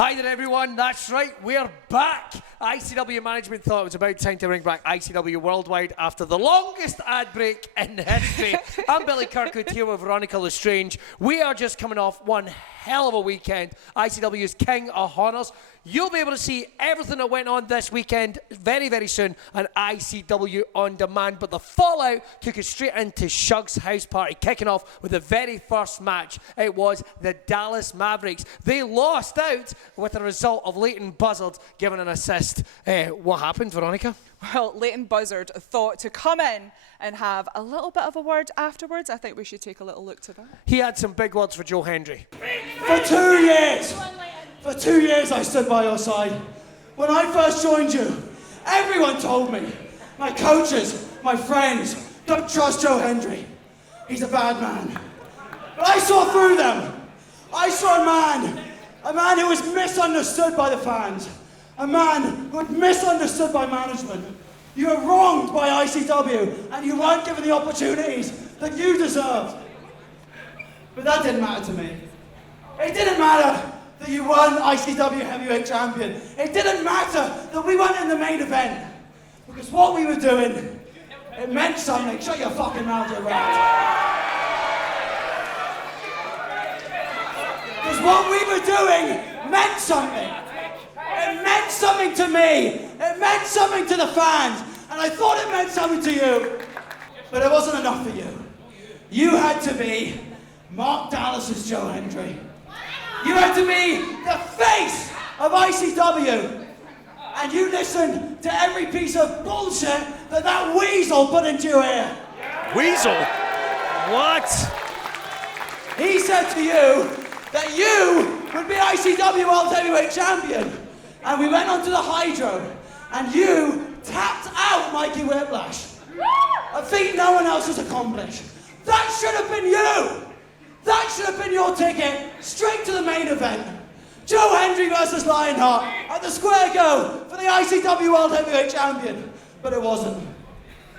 Hi there everyone, that's right, we're back. ICW management thought it was about time to bring back ICW Worldwide after the longest ad break in history. I'm Billy Kirkwood here with Veronica Le Strange. We are just coming off one hell of a weekend. ICW's King Of Hawners. You'll be able to see everything that went on this weekend very, very soon on ICW On Demand. But the fallout took us straight into Shug's house party, kicking off with the very first match. It was the Dallas Mavericks. They lost out with the result of Leighton Buzzard giving an assist. What happened, Veronica? Well, Leighton Buzzard thought to come in and have a little bit of a word afterwards. I think we should take a little look to that. He had some big words for Joe Hendry. For 2 years! For 2 years I stood by your side. When I first joined you, everyone told me, my coaches, my friends, don't trust Joe Hendry. He's a bad man. But I saw through them. I saw a man who was misunderstood by the fans. A man who was misunderstood by management. You were wronged by ICW and you weren't given the opportunities that you deserved. But that didn't matter to me. It didn't matter that you weren't ICW Heavyweight Champion. It didn't matter that we weren't in the main event. Because what we were doing, it meant something. Shut your fucking mouth, you rat. Because what we were doing meant something. It meant something to me. It meant something to the fans. And I thought it meant something to you. But it wasn't enough for you. You had to be Mark Dallas's Joe Hendry. You had to be the face of ICW. And you listened to every piece of bullshit that weasel put into your ear. Weasel? What? He said to you that you would be ICW World Heavyweight Champion. And we went onto the Hydro, and you tapped out Mikey Whiplash. A feat no one else has accomplished. That should have been you. That should have been your ticket straight to the main event. Joe Hendry versus Lionheart at the Square Go for the ICW World Heavyweight Champion. But it wasn't.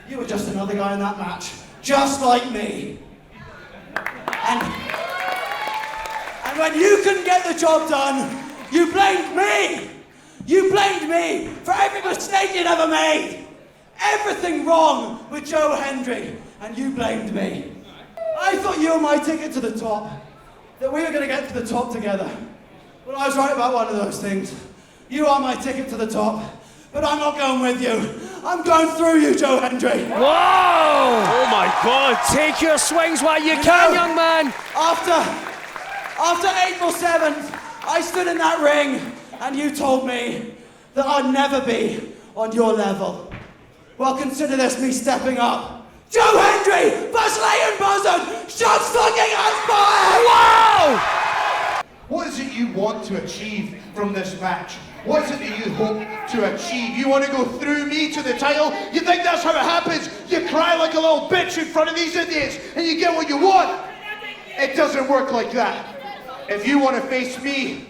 You were just another guy in that match, just like me. And when you couldn't get the job done, you blamed me. You blamed me for every mistake you'd ever made. Everything wrong with Joe Hendry, and you blamed me. I thought you were my ticket to the top, that we were going to get to the top together. But I was right about one of those things. You are my ticket to the top, but I'm not going with you. I'm going through you, Joe Hendry. Whoa! Oh my God, take your swings while you can, young man. After April 7th, I stood in that ring, and you told me that I'd never be on your level. Well, consider this me stepping up. Joe Hendry versus Leighton Buzzard! Shots fucking on fire! Wow! What is it you want to achieve from this match? What is it that you hope to achieve? You want to go through me to the title? You think that's how it happens? You cry like a little bitch in front of these idiots and you get what you want? It doesn't work like that. If you want to face me,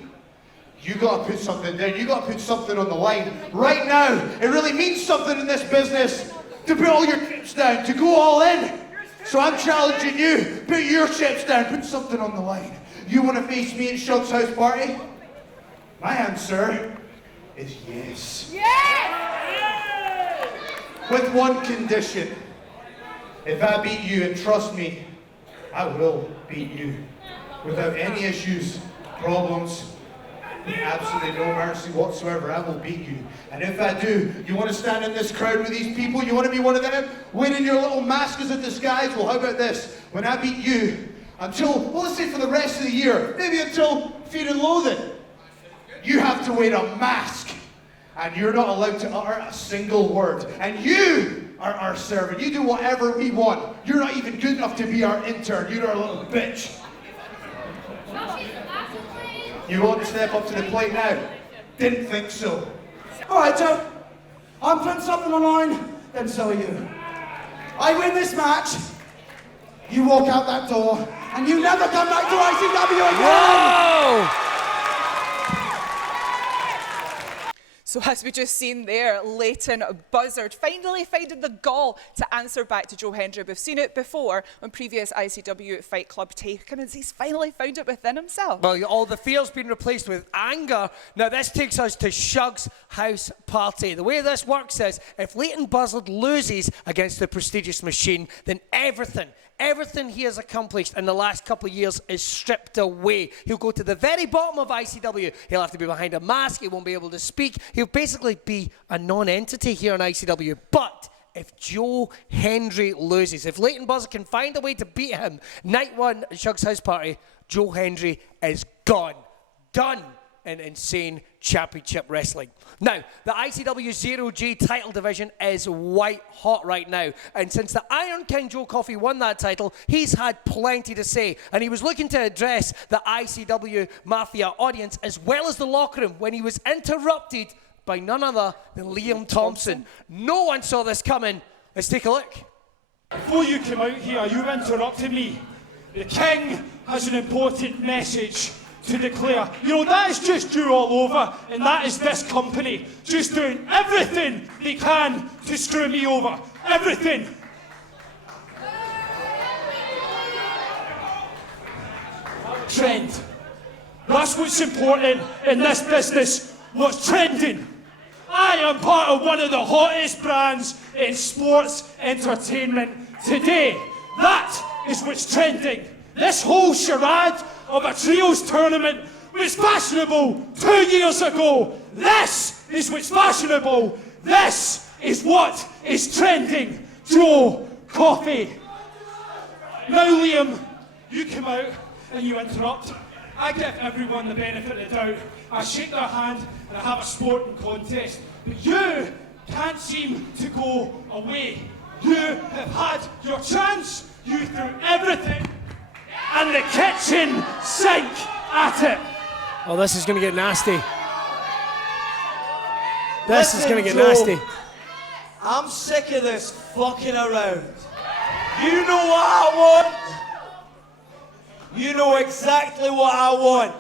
you gotta put something down. You gotta put something on the line. Right now, it really means something in this business to put all your chips down, to go all in. So I'm challenging you, put your chips down, put something on the line. You want to face me at Shug's house party? My answer is yes. Yes! With one condition. If I beat you, and trust me, I will beat you. Without any issues, problems, absolutely no mercy whatsoever, I will beat you. And if I do, you want to stand in this crowd with these people? You want to be one of them? Wearing your little mask as a disguise? Well, how about this? When I beat you, until, well, let's say for the rest of the year, maybe until Fear and Loathing, you have to wear a mask. And you're not allowed to utter a single word. And you are our servant. You do whatever we want. You're not even good enough to be our intern. You're our little bitch. You want to step up to the plate now? Didn't think so. All right, Joe. I'm putting something on the line, then so are you. I win this match, you walk out that door, and you never come back to ICW again! Whoa! So as we just seen there, Leighton Buzzard finally finding the gall to answer back to Joe Hendry. We've seen it before on previous ICW Fight Club take-ins. He's finally found it within himself. Well, all the fear's been replaced with anger. Now, this takes us to Shug's house party. The way this works is, if Leighton Buzzard loses against the prestigious Machine, then everything he has accomplished in the last couple of years is stripped away. He'll go to the very bottom of ICW. He'll have to be behind a mask. He won't be able to speak. He'll basically be a non-entity here in ICW. But if Joe Hendry loses, if Leighton Buzzard can find a way to beat him, night one at Shug's house party, Joe Hendry is gone. Done in Insane Championship Wrestling. Now, the ICW 0G title division is white hot right now. And since the Iron King Joe Coffey won that title, he's had plenty to say. And he was looking to address the ICW Mafia audience as well as the locker room when he was interrupted by none other than Liam Thomson. No one saw this coming. Let's take a look. Before you came out here, you interrupted me. The King has an important message to declare. You know, that is just you all over, and that is this company just doing everything they can to screw me over. Everything. Trend. That's what's important in this business. What's trending. I am part of one of the hottest brands in sports entertainment today. That is what's trending. This whole charade of a trios tournament was fashionable 2 years ago. This is what's fashionable. This is what is trending. Joe Coffey. Now, Liam, you come out and you interrupt. I give everyone the benefit of the doubt. I shake their hand and I have a sporting contest. But you can't seem to go away. You have had your chance. You threw everything and the kitchen sink at it. Oh, this is going to get nasty. This is going to get nasty. I'm sick of this fucking around. You know what I want. You know exactly what I want.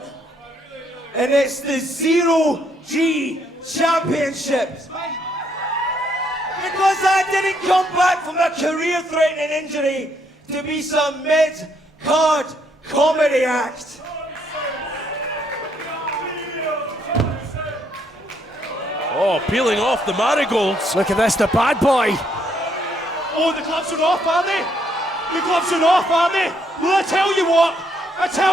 And it's the 0G Championships. Because I didn't come back from a career-threatening injury to be some mid-card comedy act. Oh, peeling off the marigolds. Look at this, the bad boy. Oh, the gloves are off, are they? The gloves are off, are they? Well, I tell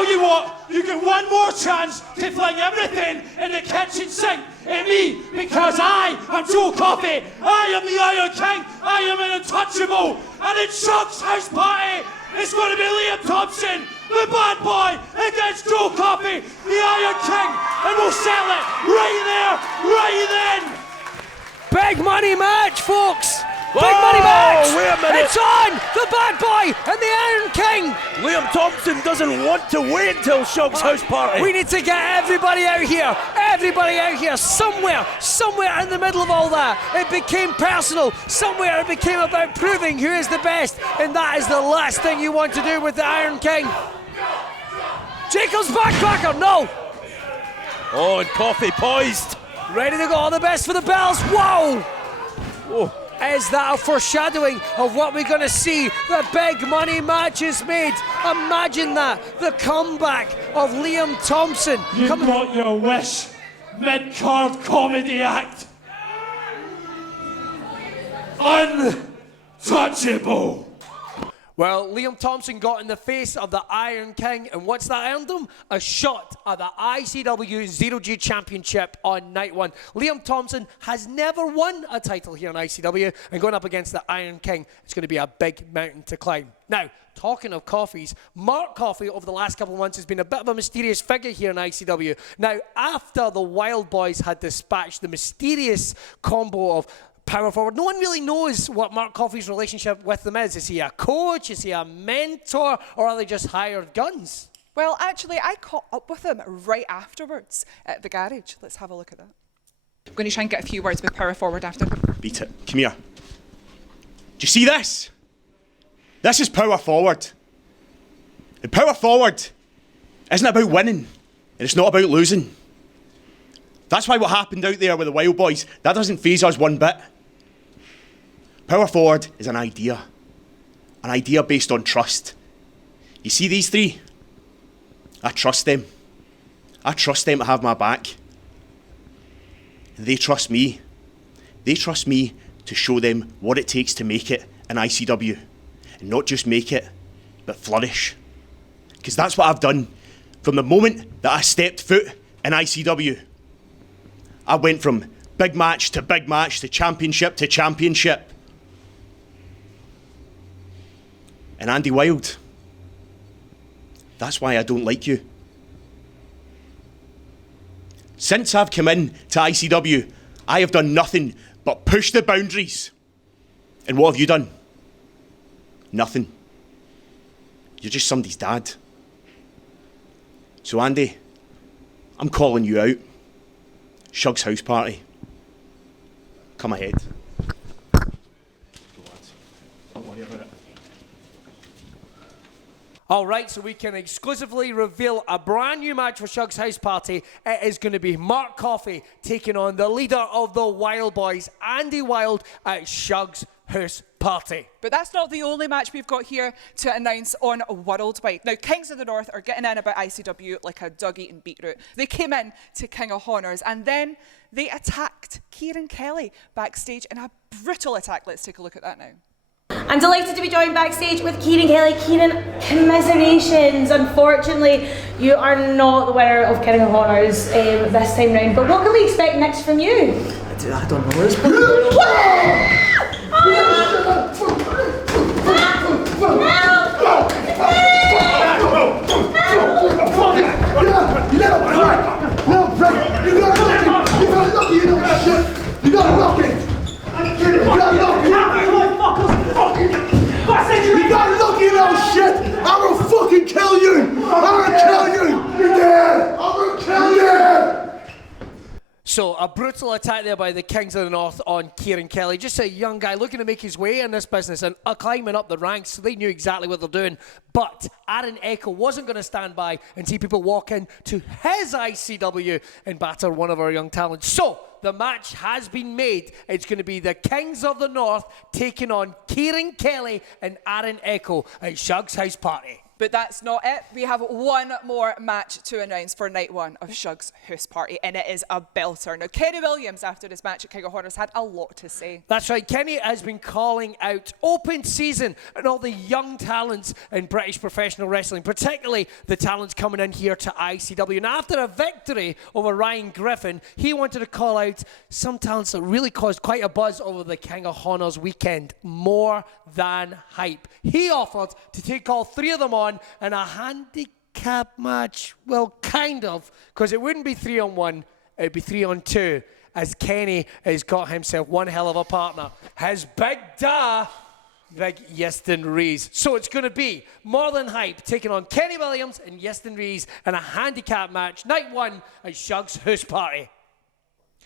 you what, you get one more chance to fling everything in the kitchen sink at me, because I am Joe Coffey. I am the Iron King. I am an untouchable. And in Shug's house party, it's going to be Liam Thomson, the bad boy, against Joe Coffey, the Iron King, and we'll settle it right there, right then. Big money match, folks. Whoa, Big money match! wait a minute. It's on! The bad boy and the Iron King! Liam Thompson doesn't want to wait until Shug's house party. We need to get everybody out here! Everybody out here! Somewhere in the middle of all that, it became personal. Somewhere it became about proving who is the best, and that is the last thing you want to do with the Iron King. Jacob's backcracker, no! Oh, and Coffey poised. Ready to go, all the best for the bells. Whoa! Oh. Is that a foreshadowing of what we're going to see? The big money match is made. Imagine that. The comeback of Liam Thomson. You got your wish. Mid-card comedy act. Untouchable. Well, Liam Thomson got in the face of the Iron King, and what's that earned him? A shot at the ICW 0G Championship on night one. Liam Thomson has never won a title here in ICW, and going up against the Iron King, it's going to be a big mountain to climb. Now, talking of Coffeys, Mark Coffey over the last couple of months has been a bit of a mysterious figure here in ICW. Now, after the Wild Boys had dispatched the mysterious combo of power forward, no one really knows what Mark Coffey's relationship with them is. Is he a coach? Is he a mentor? Or are they just hired guns? Well, actually, I caught up with him right afterwards at the garage. Let's have a look at that. I'm going to try and get a few words with power forward after. Beat it. Come here. Do you see this? This is power forward. And power forward isn't about winning, and it's not about losing. That's why what happened out there with the Wild Boys, that doesn't faze us one bit. Power forward is an idea based on trust. You see these three? I trust them. I trust them to have my back. They trust me. They trust me to show them what it takes to make it in ICW. And not just make it, but flourish. Because that's what I've done from the moment that I stepped foot in ICW. I went from big match to championship to championship. And Andy Wild, that's why I don't like you. Since I've come in to ICW, I have done nothing but push the boundaries. And what have you done? Nothing. You're just somebody's dad. So Andy, I'm calling you out. Shug's house party. Come ahead. Don't worry about it. All right, so we can exclusively reveal a brand new match for Shug's house party. It is going to be Mark Coffey taking on the leader of the Wild Boys, Andy Wild, at Shug's house party. But that's not the only match we've got here to announce on Worldwide. Now, Kings of the North are getting in about ICW like a dog-eating beetroot. They came in to King of Hawners and then they attacked Kieran Kelly backstage in a brutal attack. Let's take a look at that now. I'm delighted to be joined backstage with Kieran Kelly. Kieran, commiserations. Unfortunately, you are not the winner of King of Hawners this time round. But what can we expect next from you? I don't know. It's So a brutal attack there by the Kings of the North on Kieran Kelly. Just a young guy looking to make his way in this business and climbing up the ranks. So they knew exactly what they're doing. But Aaron Echo wasn't going to stand by and see people walk in to his ICW and batter one of our young talents. So the match has been made. It's going to be the Kings of the North taking on Kieran Kelly and Aaron Echo at Shug's house party. But that's not it. We have one more match to announce for night one of Shug's house party, and it is a belter. Now, Kenny Williams, after this match at King of Hawners, had a lot to say. That's right. Kenny has been calling out open season and all the young talents in British professional wrestling, particularly the talents coming in here to ICW. And after a victory over Ryan Griffin, he wanted to call out some talents that really caused quite a buzz over the King of Hawners weekend. More than hype. He offered to take all three of them on in a handicap match. Well, kind of, because it wouldn't be 3-on-1, it'd be 3-on-2, as Kenny has got himself one hell of a partner. His big Big Yeston Rees. So it's going to be More Than Hype taking on Kenny Williams and Yeston Rees in a handicap match, night one at Shug's house party.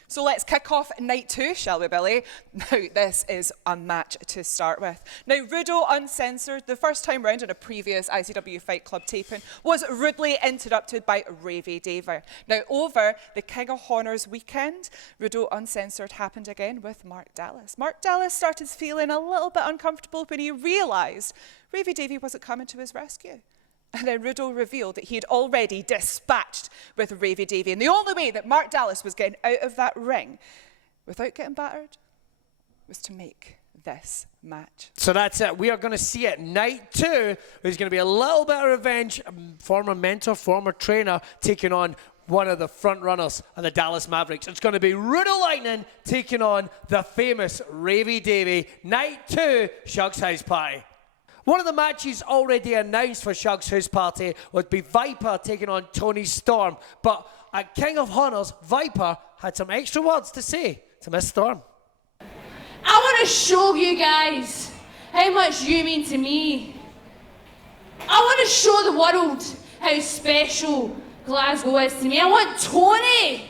So let's kick off night two, shall we, Billy? Now, this is a match to start with. Now, Rudo Uncensored, the first time round in a previous ICW Fight Club taping, was rudely interrupted by Ravy Davey. Now, over the King of Hawners weekend, Rudo Uncensored happened again with Mark Dallas. Mark Dallas started feeling a little bit uncomfortable when he realised Ravy Davey wasn't coming to his rescue. And then Rudo revealed that he had already dispatched with Ravy Davey. And the only way that Mark Dallas was getting out of that ring without getting battered was to make this match. So that's it. We are going to see it. Night two, there's going to be a little bit of revenge. Former mentor, former trainer, taking on one of the front runners of the Dallas Mavericks. It's going to be Rudo Lightning taking on the famous Ravy Davey. Night two, Shug's house party. One of the matches already announced for Shug's house party would be Viper taking on Tony Storm. But at King of Hawners, Viper had some extra words to say to Miss Storm. I want to show you guys how much you mean to me. I want to show the world how special Glasgow is to me. I want Tony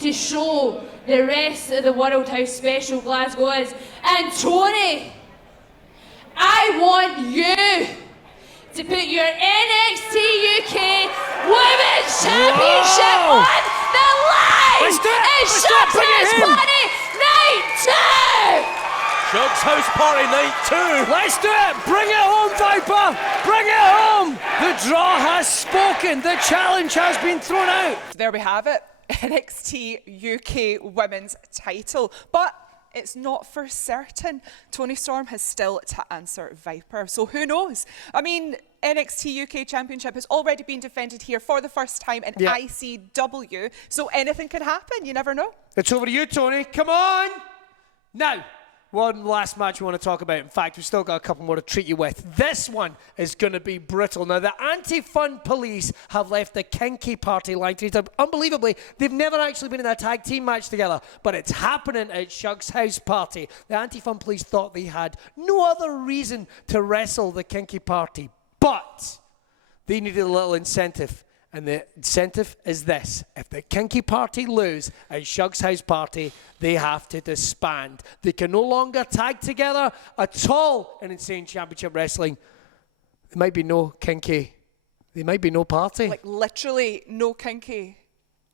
to show the rest of the world how special Glasgow is. And Tony, I want you to put your NXT UK Women's Championship on the line! Let's do is Shug's House Party Night 2! Shug's House Party Night 2. Let's do it! Bring it home, Viper! Bring it home! The draw has spoken. The challenge has been thrown out. There we have it. NXT UK Women's title. But it's not for certain. Toni Storm has still to answer Viper. So who knows? I mean, NXT UK Championship has already been defended here for the first time in ICW. So anything can happen. You never know. It's over to you, Tony. Come on! Now, one last match we want to talk about. In fact, we've still got a couple more to treat you with. This one is going to be brutal. Now, the anti-fun police have left the kinky party line. Unbelievably, they've never actually been in a tag team match together, but it's happening at Shug's House Party. The anti-fun police thought they had no other reason to wrestle the kinky party, but they needed a little incentive. And the incentive is this. If the kinky party lose at Shug's House Party, they have to disband. They can no longer tag together at all in Insane Championship Wrestling. There might be no kinky. There might be no party. Like literally no kinky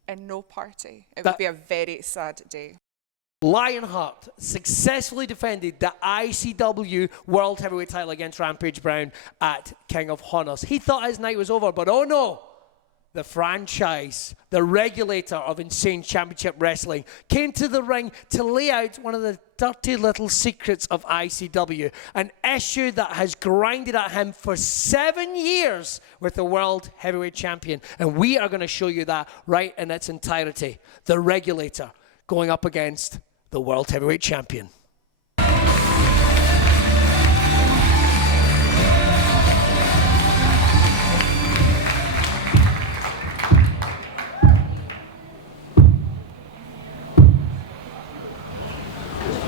and no party. It would be a very sad day. Lionheart successfully defended the ICW World Heavyweight title against Rampage Brown at King of Hawners. He thought his night was over, but oh no. The franchise, the regulator of Insane Championship Wrestling, came to the ring to lay out one of the dirty little secrets of ICW, an issue that has grinded at him for 7 years with the World Heavyweight Champion. And we are going to show you that right in its entirety. The regulator going up against the World Heavyweight Champion.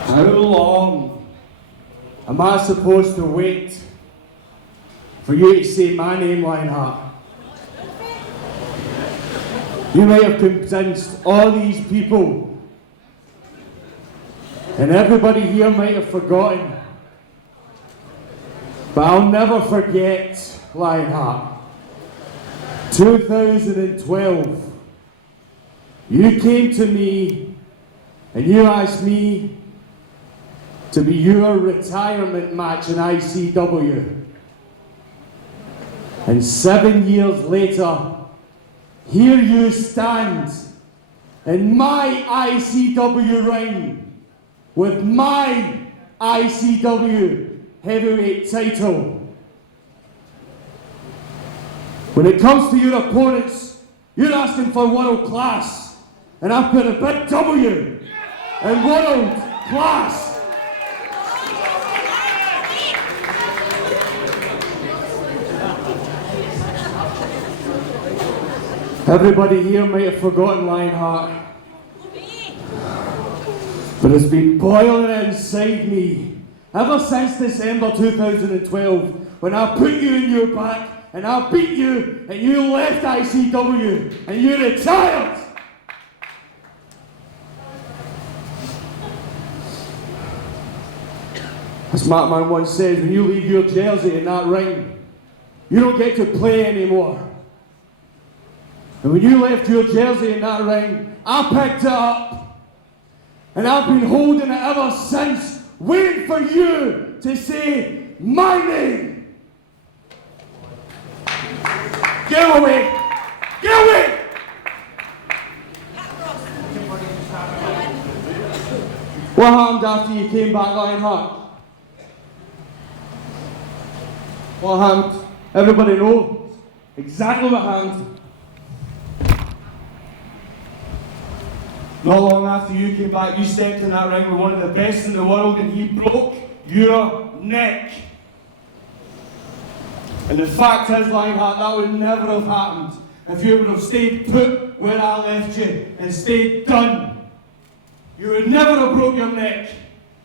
How long am I supposed to wait for you to say my name, Lionheart? You may have convinced all these people, and everybody here might have forgotten, but I'll never forget, Lionheart. 2012, you came to me and you asked me to be your retirement match in ICW. And 7 years later, here you stand in my ICW ring with my ICW heavyweight title. When it comes to your opponents, you're asking for world class, and I've put a big W in world class. Everybody here might have forgotten Lionheart, but it's been boiling inside me ever since December 2012, when I put you in your back and I beat you and you left ICW and you retired. As Markman once said, when you leave your jersey in that ring, you don't get to play anymore. And when you left your jersey in that ring, I picked it up. And I've been holding it ever since, waiting for you to say my name. Get away! Get away! What happened after you came back, Lionheart? What happened? Everybody knows exactly what happened. Not long after you came back, you stepped in that ring with one of the best in the world and he broke your neck. And the fact is, Lionheart, that would never have happened if you would have stayed put where I left you and stayed done. You would never have broke your neck.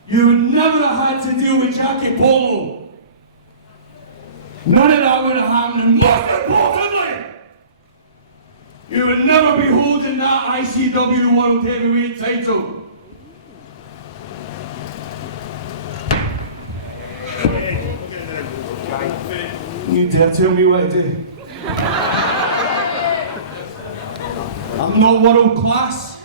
You would never have had to deal with Jackie Polo. None of that would have happened, and most importantly, you would never be holding that ICW World Heavyweight title. You dare tell me what to do? I'm not world class.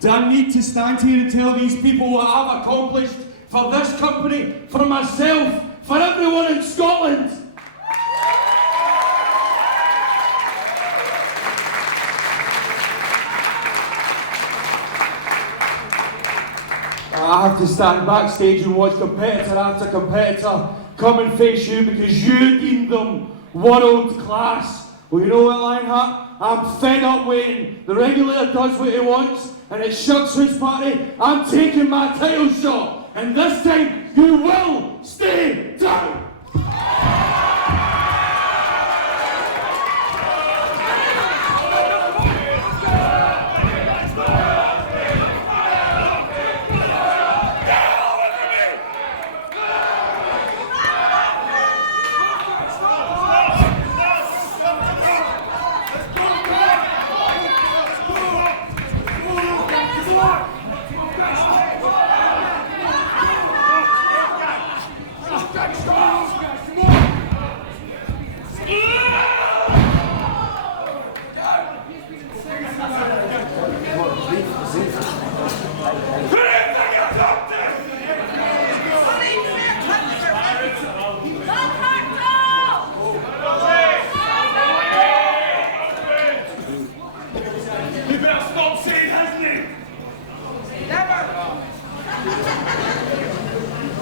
Do I need to stand here and tell these people what I've accomplished for this company, for myself, for everyone in Scotland? I have to stand backstage and watch competitor after competitor come and face you because you deemed them world class. Well, you know what, Lionheart? I'm fed up waiting. The regulator does what he wants, and at Shug's Hoose Party, I'm taking my title shot. And this time, you will stay down.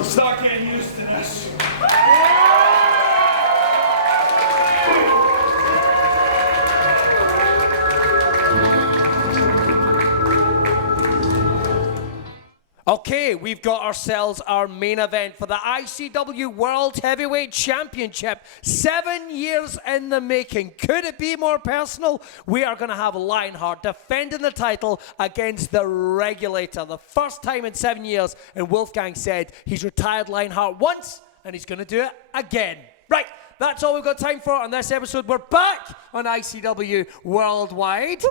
Start getting used to this. Okay, we've got ourselves our main event for the ICW World Heavyweight Championship. 7 years in the making. Could it be more personal? We are going to have Lionheart defending the title against the Regulator. The first time in 7 years, and Wolfgang said he's retired Lionheart once, and he's going to do it again. Right. That's all we've got time for on this episode. We're back on ICW Worldwide.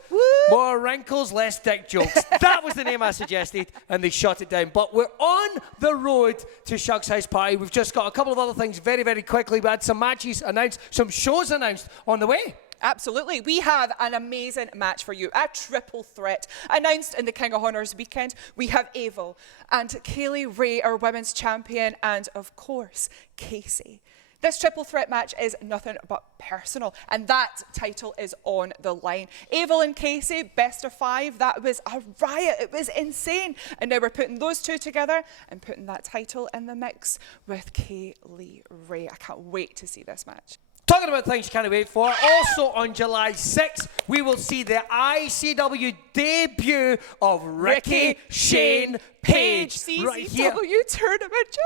More wrinkles, less dick jokes. That was the name I suggested, and they shut it down. But we're on the road to Shug's House Party. We've just got a couple of other things very, very quickly. We had some matches announced, some shows announced on the way. Absolutely. We have an amazing match for you, a triple threat. Announced in the King of Hawners weekend, we have Evil and Kaylee Ray, our women's champion, and of course, Casey. This triple threat match is nothing but personal, and that title is on the line. Evil and Casey, best of 5, that was a riot, it was insane. And now we're putting those two together and putting that title in the mix with Kaylee Ray. I can't wait to see this match. Talking about things you can't wait for, also on July 6th, we will see the ICW debut of Ricky Shane Page. CCW right here. tournament.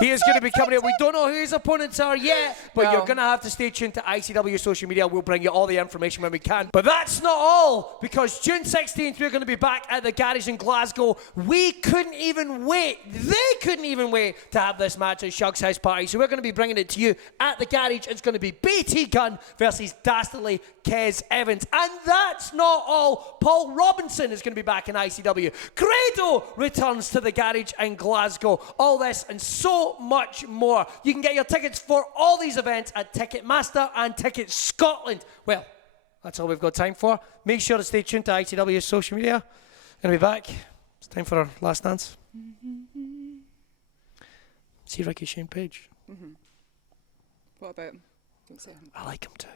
He is going to be coming out. We don't know who his opponents are yet, but No. you're going to have to stay tuned to ICW social media. We'll bring you all the information when we can. But that's not all, because June 16th, we're going to be back at the Garage in Glasgow. We couldn't even wait. They couldn't even wait to have this match at Shug's House Party. So we're going to be bringing it to you at the Garage. It's going to be BT Gunn versus Dastardly Kez Evans. And that's not all. Paul Robinson is going to be back in ICW. Credo returns to the Garage in Glasgow. All this and so much more. You can get your tickets for all these events at Ticketmaster and Ticket Scotland. Well, that's all we've got time for. Make sure to stay tuned to ICW's social media. Going to be back. It's time for our last dance. See Ricky Shane Page. What about him? Don't say him. I like him too.